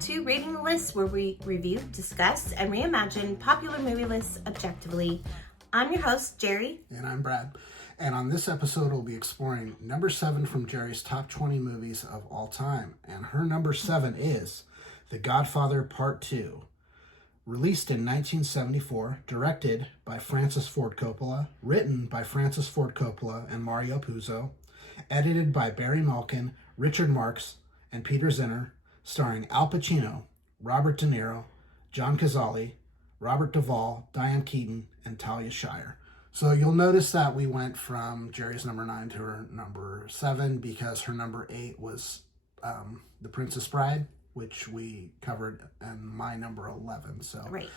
to Reading the List, where we review, discuss, and reimagine popular movie lists objectively. I'm your host, Jeri. And I'm Brad. And on this episode, we'll be exploring number 7 from Jeri's top 20 movies of all time. And her number 7 is The Godfather Part 2. Released in 1974, directed by Francis Ford Coppola, written by Francis Ford Coppola and Mario Puzo, edited by Barry Malkin, Richard Marx, and Peter Zinner, starring Al Pacino, Robert De Niro, John Cazale, Robert Duvall, Diane Keaton, and Talia Shire. So you'll notice that we went from Jeri's number 9 to her number 7 because her number 8 was The Princess Bride, which we covered, and my number 11. So Right.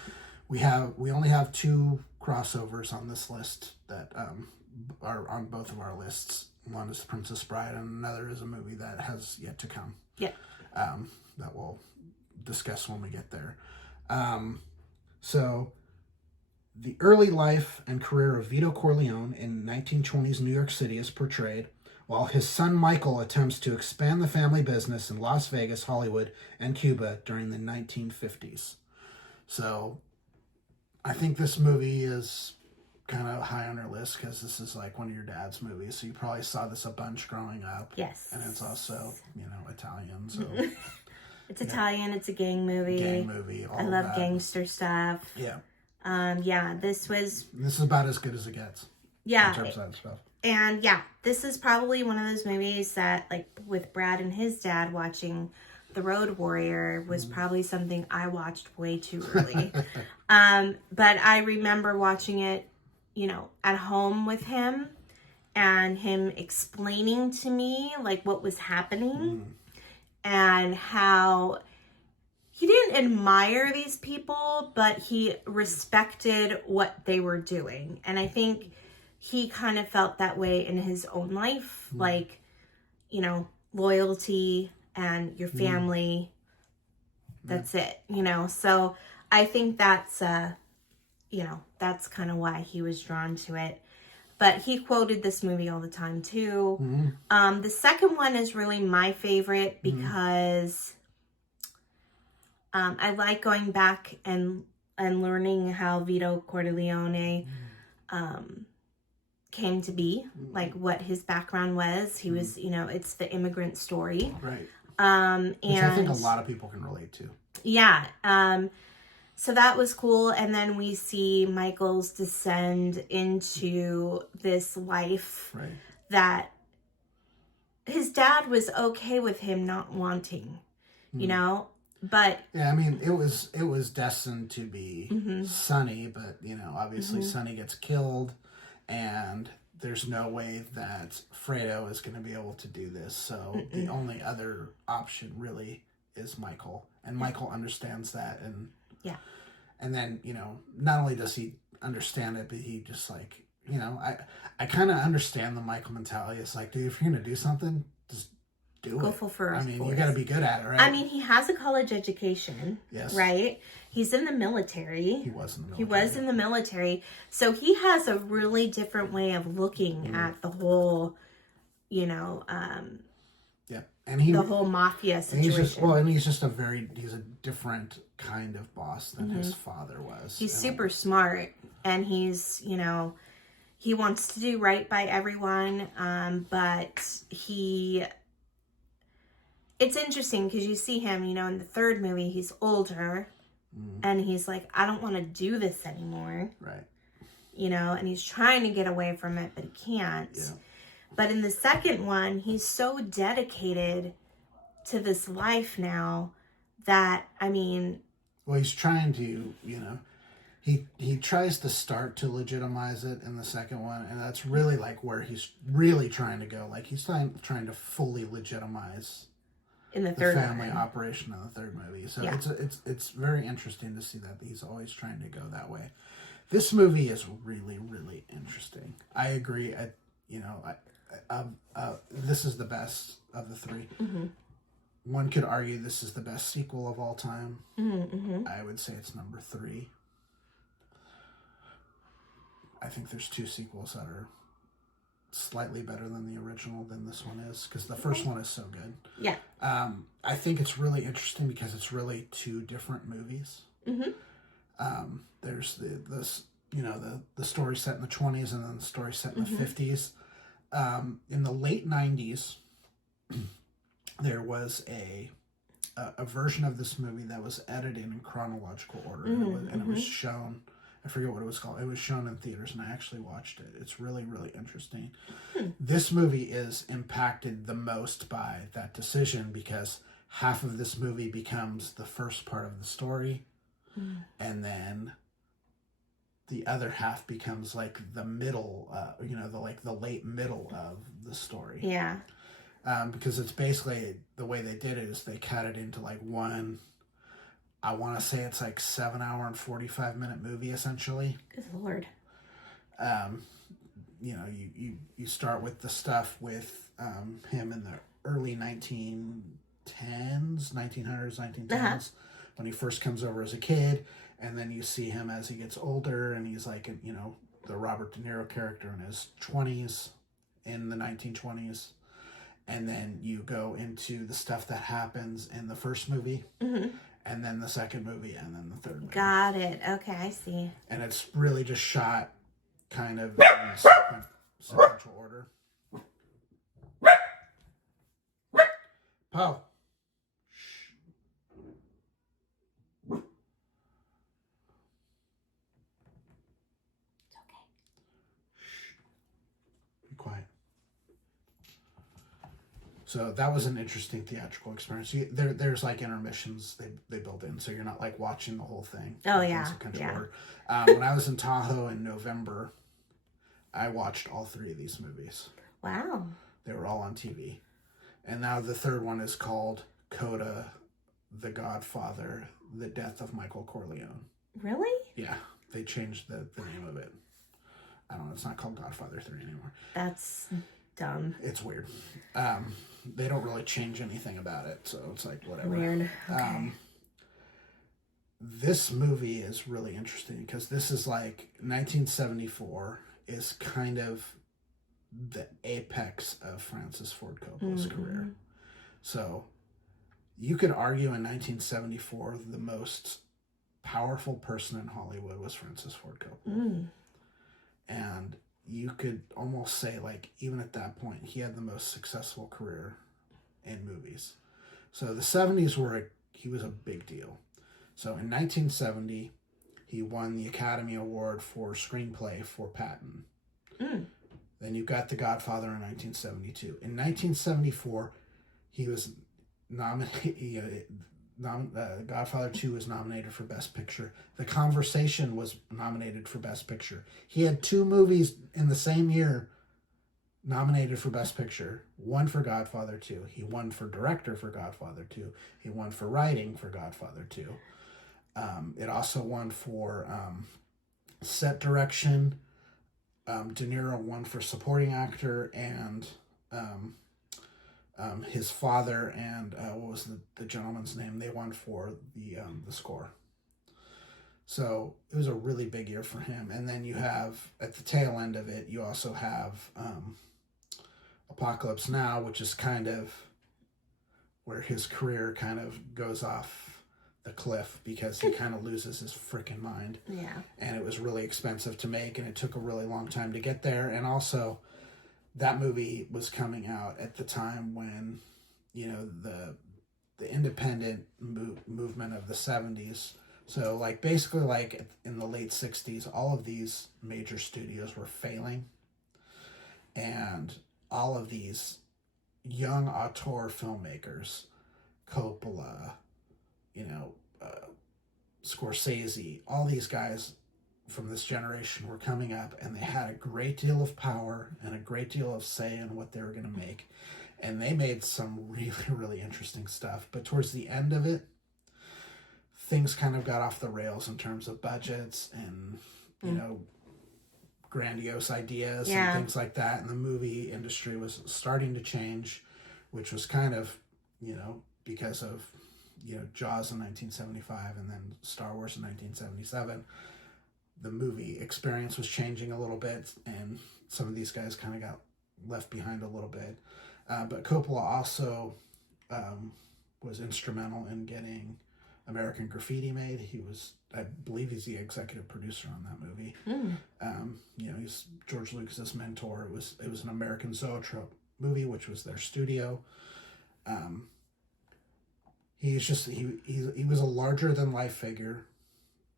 we only have 2 crossovers on this list that are on both of our lists. One is The Princess Bride, and another is a movie that has yet to come. Yeah. That we'll discuss when we get there. So, the early life and career of Vito Corleone in 1920s New York City is portrayed, while his son Michael attempts to expand the family business in Las Vegas, Hollywood, and Cuba during the 1950s. So, I think this movie is kind of high on our list because this is like one of your dad's movies, so you probably saw this a bunch growing up. Yes. And it's also, Italian, so... It's Italian, it's a gang movie. All I love gangster stuff. Yeah. This is about as good as it gets. Yeah. In terms of that stuff. And yeah, this is probably one of those movies that, like, with Brad and his dad watching The Road Warrior was probably something I watched way too early. But I remember watching it, at home with him and him explaining to me, like, what was happening and how he didn't admire these people, but he respected what they were doing. And I think he kind of felt that way in his own life, like, loyalty and your family. That's it, So I think that's, that's kind of why he was drawn to it. But he quoted this movie all the time, too. The second one is really my favorite because I like going back and learning how Vito Corleone came to be, like what his background was. He was, it's the immigrant story. Right. And which I think a lot of people can relate to. Yeah. So that was cool. And then we see Michael's descend into this life that his dad was okay with him not wanting, but... Yeah, I mean, it was destined to be Sonny, but, obviously Sonny gets killed, and there's no way that Fredo is going to be able to do this. So the only other option really is Michael. And Michael understands that, and... Yeah. And then, not only does he understand it, but he just like, I kind of understand the Michael mentality. It's like, dude, if you're going to do something, just do it. Go full force. I mean, you got to be good at it, right? I mean, he has a college education. Yes. Right? He's in the military. He was in the military. He was in the military. So he has a really different way of looking at the whole, yeah. And the whole mafia situation. And he's just he's a different kind of boss than his father was. He's super smart, and he's, he wants to do right by everyone, but it's interesting because you see him, in the third movie, he's older, and he's like, I don't want to do this anymore. Right. And he's trying to get away from it, but he can't. Yeah. But in the second one, he's so dedicated to this life now that, well, he's trying to, he tries to start to legitimize it in the second one, and that's really like where he's really trying to go. Like he's trying to fully legitimize in the third family one. operation in the third movie. So yeah. it's very interesting to see that he's always trying to go that way. This movie is really, really interesting. I agree. This is the best of the 3. One could argue this is the best sequel of all time. I would say it's number 3. I think there's 2 sequels that are slightly better than the original than this one is, because the first one is so good. Yeah. I think it's really interesting because it's really two different movies. There's the story set in the 20s and then the story set in the 50s. In the late 90s, there was a version of this movie that was edited in chronological order, and it was shown. I forget what it was called. It was shown in theaters, and I actually watched it. It's really, really interesting. This movie is impacted the most by that decision because half of this movie becomes the first part of the story, and then the other half becomes like the middle, the late middle of the story. Yeah. Because it's basically, the way they did it is they cut it into like one, I want to say it's like 7 hour and 45-minute movie essentially. Good Lord. You start with the stuff with him in the early 1910s, 1900s, 1910s, when he first comes over as a kid, and then you see him as he gets older, and he's like, the Robert De Niro character in his 20s, in the 1920s. And then you go into the stuff that happens in the first movie, and then the second movie, and then the third movie. Got it. Okay, I see. And it's really just shot kind of in sequential order. Poe. It's okay. Be quiet. So that was an interesting theatrical experience. There's like intermissions they build in, so you're not like watching the whole thing. Oh, yeah. When I was in Tahoe in November, I watched all 3 of these movies. Wow. They were all on TV. And now the third one is called Coda, The Godfather, The Death of Michael Corleone. Really? Yeah, they changed the name of it. I don't know, it's not called Godfather 3 anymore. That's dumb. It's weird. They don't really change anything about it, so it's like whatever. Weird. Okay. This movie is really interesting because this is like 1974 is kind of the apex of Francis Ford Coppola's career. So you could argue in 1974 the most powerful person in Hollywood was Francis Ford Coppola. And you could almost say, like, even at that point, he had the most successful career in movies. So the 70s he was a big deal. So in 1970, he won the Academy Award for Screenplay for Patton. Then you got The Godfather in 1972. In 1974, he was nominated. Godfather 2 was nominated for Best Picture. The Conversation was nominated for Best Picture. He had 2 movies in the same year nominated for Best Picture. One for Godfather 2. He won for Director for Godfather 2. He won for Writing for Godfather 2. It also won for Set Direction. De Niro won for Supporting Actor, and his father and what was the gentleman's name? They won for the score. So it was a really big year for him. And then you have, at the tail end of it, you also have Apocalypse Now, which is kind of where his career kind of goes off the cliff because he kind of loses his freaking mind. Yeah. And it was really expensive to make, and it took a really long time to get there. And also, that movie was coming out at the time when, the independent movement of the 70s. So, like, basically, like, in the late 60s, all of these major studios were failing. And all of these young auteur filmmakers, Coppola, Scorsese, all these guys from this generation were coming up, and they had a great deal of power and a great deal of say in what they were going to make. And they made some really, really interesting stuff. But towards the end of it, things kind of got off the rails in terms of budgets and, grandiose ideas and things like that. And the movie industry was starting to change, which was kind of, because of, Jaws in 1975 and then Star Wars in 1977. The movie experience was changing a little bit, and some of these guys kind of got left behind a little bit. But Coppola also was instrumental in getting American Graffiti made. I believe he's the executive producer on that movie. He's George Lucas's mentor. It was an American Zoetrope movie, which was their studio. He was a larger than life figure,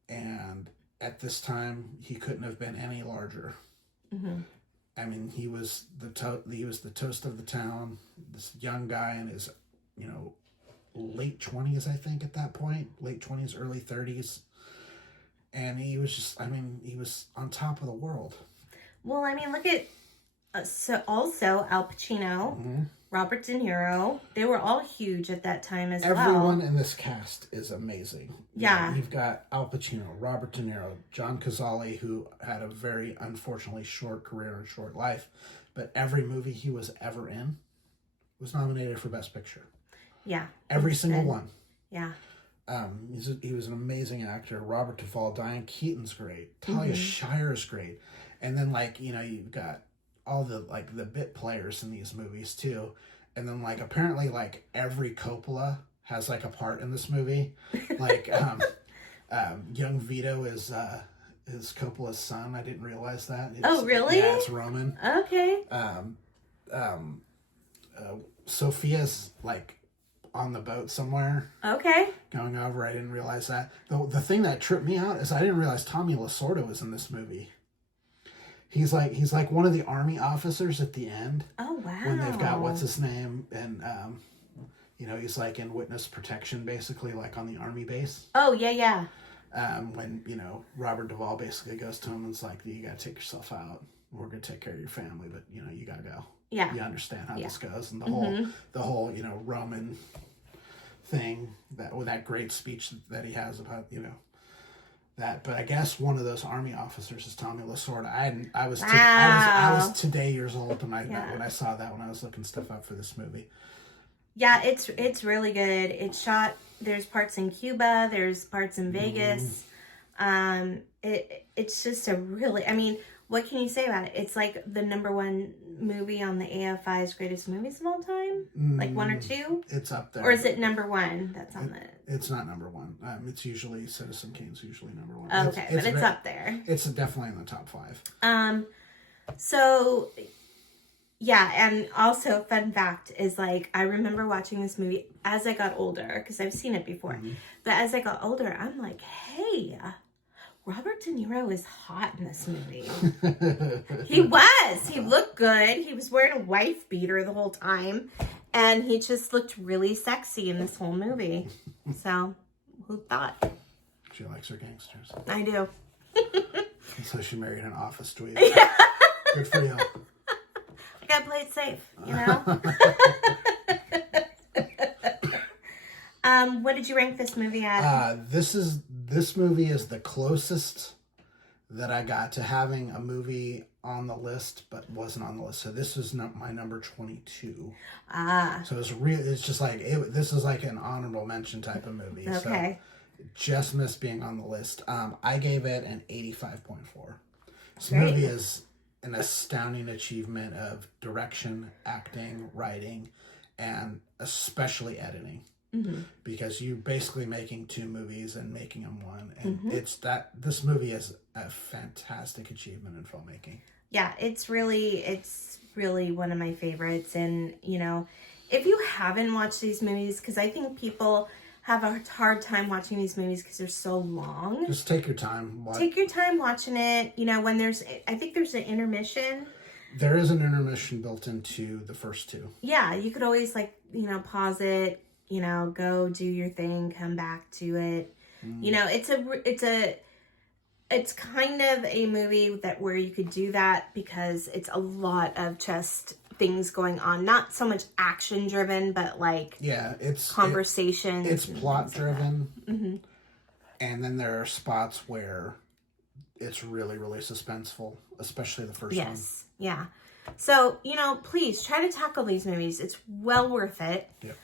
and at this time he couldn't have been any larger. I mean, he was the toast of the town. This young guy in his, late 20s, I think, at that point, late 20s, early 30s, and he was on top of the world. Well, I mean, look at also Al Pacino, Robert De Niro. They were all huge at that time as well. Everyone in this cast is amazing. Yeah. You've got Al Pacino, Robert De Niro, John Cazale, who had a very, unfortunately, short career and short life, but every movie he was ever in was nominated for Best Picture. Yeah. Every single one. Yeah. He was an amazing actor. Robert Duvall, Diane Keaton's great. Talia Shire's great. And then, you've got all the bit players in these movies too, and then apparently every Coppola has a part in this movie. Young Vito is Coppola's son. I didn't realize that. Oh, really? Yeah, it's Roman. Okay. Sophia's on the boat somewhere. Okay. Going over. I didn't realize that. The thing that tripped me out is I didn't realize Tommy Lasorda was in this movie. He's like one of the army officers at the end. Oh, wow. When they've got what's his name, and he's in witness protection, basically, on the army base. Oh, yeah. When Robert Duvall basically goes to him and is you gotta take yourself out. We're gonna take care of your family, but you gotta go. Yeah. You understand how this goes, and the whole Roman thing that great speech that he has about that. But I guess one of those army officers is Tommy Lasorda. I was today years old when I saw that, when I was looking stuff up for this movie. Yeah, it's really good. It's shot. There's parts in Cuba. There's parts in Vegas. It's just a really. I mean, what can you say about it? It's the #1 movie on the AFI's greatest movies of all time. 1 or 2. It's up there. Or is it #1? That's on It's not #1. It's usually Citizen Kane's usually #1. Okay, but it's up there. It's definitely in the top 5. So, yeah, and also fun fact is I remember watching this movie as I got older, because I've seen it before. But as I got older, I'm like, hey, Robert De Niro is hot in this movie. He was. He looked good. He was wearing a wife beater the whole time. And he just looked really sexy in this whole movie. So, who thought? She likes her gangsters. I do. And so she married an office dweeb. Yeah. Good for you. I gotta play it safe, What did you rank this movie at? This movie is the closest that I got to having a movie on the list, but wasn't on the list. So this was my number 22. So it's just this is an honorable mention type of movie. Okay. So it just missed being on the list. I gave it an 85.4. This Great. movie is an astounding achievement of direction, acting, writing, and especially editing. Because you're basically making 2 movies and making them one, and this movie is a fantastic achievement in filmmaking. Yeah, it's really one of my favorites. And if you haven't watched these movies, because I think people have a hard time watching these movies because they're so long. Just take your time. Take your time watching it. When I think there's an intermission. There is an intermission built into the first 2. Yeah, you could always pause it. Go do your thing, come back to it. It's kind of a movie where you could do that because it's a lot of just things going on. Not so much action driven, but it's conversations. It's plot driven. And then there are spots where it's really, really suspenseful, especially the first one. Yes. Yeah. So, please try to tackle these movies. It's well worth it. Yep.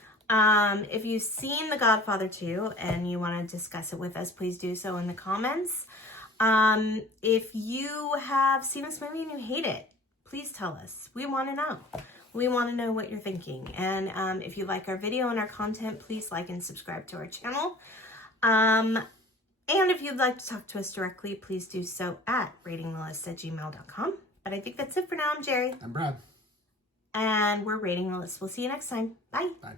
If you've seen The Godfather 2 and you want to discuss it with us, please do so in the comments. If you have seen this movie and you hate it, please tell us. We want to know. We want to know what you're thinking. And if you like our video and our content, please like and subscribe to our channel. And if you'd like to talk to us directly, please do so at ratingthelist@gmail.com. But I think that's it for now. I'm Jeri. I'm Brad. And we're Rating the List. We'll see you next time. Bye. Bye.